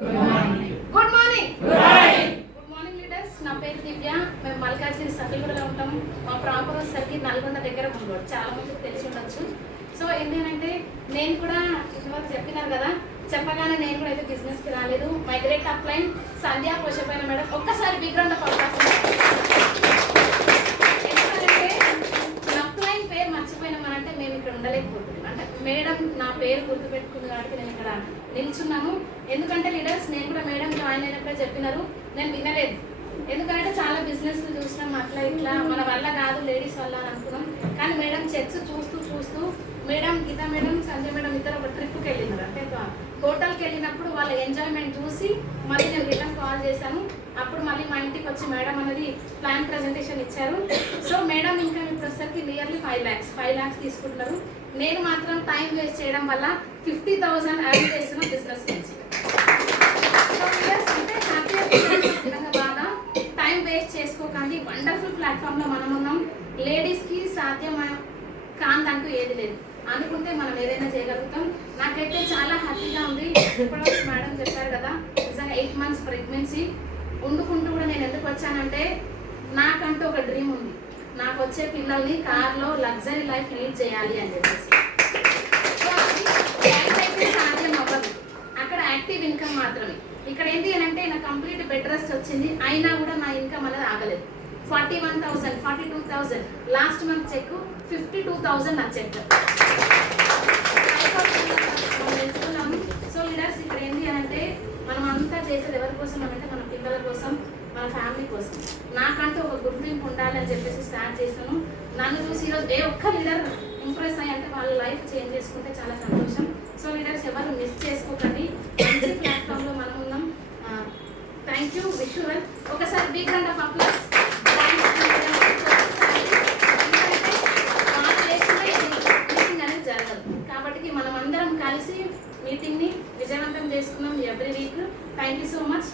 Good morning leaders. నా పేరు దివ్య. మేము మల్కాజ్గిరి సర్కిల్గూడలో ఉంటాము. మా ప్రాపర్ సర్కిల్ నల్గొండ దగ్గర ముందు చాలా మందికి తెలిసి ఉండొచ్చు. సో ఏంటంటే నేను కూడా ఇంతవరకు చెప్పినారు కదా, చెప్పగానే నేను కూడా అయితే బిజినెస్కి రాలేదు. మై గ్రేట్ అప్లైన్ సంధ్యా పోషపైన మేడం, ఒక్కసారి బిగ్ రౌండ్ ఆఫ్ అప్లాస్. ఎందుకంటే అప్లైన్ పేరు మర్చిపోయినామనంటే మేము ఇక్కడ ఉండలేకపోతున్నాం. అంటే మేడం నా పేరు గుర్తుపెట్టుకుంది కాబట్టి నేను ఇక్కడ నిల్చున్నాను. ఎందుకంటే లీడర్స్ నేను కూడా మేడం జాయిన్ అయినప్పుడే చెప్పినారు, నేను వినలేదు. ఎందుకంటే చాలా బిజినెస్ చూసినాం, అట్లా ఇట్లా మన వల్ల కాదు లేడీస్ వల్ల అని అనుకున్నాం. కానీ మేడం చర్చ్ చూస్తూ madam Geeta madam Sanjay madam ఇద్దరు ఒక ట్రిప్కి వెళ్ళినారు. అంటే హోటల్కి వెళ్ళినప్పుడు వాళ్ళ ఎంజాయ్మెంట్ చూసి మళ్ళీ నేను రిటర్న్ కాల్ చేశాను. అప్పుడు మళ్ళీ మా ఇంటికి వచ్చి మేడం అనేది ప్లాన్ ప్రజెంటేషన్ ఇచ్చారు. సో మేడం ఇంకా ఇప్పుడు వచ్చేసరికి నియర్లీ 5 lakhs తీసుకుంటున్నారు. నేను మాత్రం టైం వేస్ట్ చేయడం వల్ల 50,000 యాడ్ చేస్తున్న బిజినెస్ నుంచి. సో అంటే హ్యాపీగా బాగా టైం వేస్ట్ చేసుకోకండి. వండర్ఫుల్ ప్లాట్ఫామ్లో మనం ఉన్నాం. లేడీస్కి సాధ్యం కాందంటూ ఏది లేదు. అనుకుంటే మనం ఏదైనా చేయగలుగుతాం. నాకైతే చాలా హ్యాపీగా ఉంది. ఇప్పటివరకు మేడం చెప్పారు కదా, నిజంగా 8 months ప్రెగ్నెన్సీ వండుకుంటూ కూడా నేను ఎందుకు వచ్చానంటే నాకంటూ ఒక డ్రీమ్ ఉంది. నాకు వచ్చే పిల్లల్ని కార్లో లగ్జరీ లైఫ్ లీడ్ చేయాలి అని చెప్పేసి. సో అది అయితే సాధ్యం అవ్వదు. అక్కడ యాక్టివ్ ఇన్కమ్ మాత్రమే. ఇక్కడ ఏంటి అని అంటే నా కంప్లీట్ బెడ్ రెస్ట్ వచ్చింది, అయినా కూడా నా ఇన్కమ్ అనేది ఆగలేదు. 41,000 42,000 లాస్ట్ మంత్ చెక్ 52,000 నా చెక్. సో లీడర్స్ ఇక్కడ ఏంటి అని అంటే మనం అంతా చేసేది ఎవరి కోసం అంటే మన పిల్లల కోసం, మన ఫ్యామిలీ కోసం. నాకంటూ ఒక గుర్తింపు ఉండాలి అని చెప్పేసి స్టార్ట్ చేశాను. నన్ను చూసి ఈరోజు ఏ ఒక్క లీడర్ ఇంప్రెస్ అయ్యి అంటే వాళ్ళ లైఫ్ చేంజ్ చేసుకుంటే చాలా సంతోషం. సో లీడర్స్ ఎవరు మిస్ చేసుకోకండి. మంచి ప్లాట్ఫామ్లో మనం ఉన్నాం. Thank you, wish you well. ఒకసారి బిగ్ రౌండ్ ఆఫ్ అప్లాస్. కాబట్టి మనం అందరం కలిసి మీటింగ్ని విజయవంతం చేసుకున్నాం every week. Thank you so much.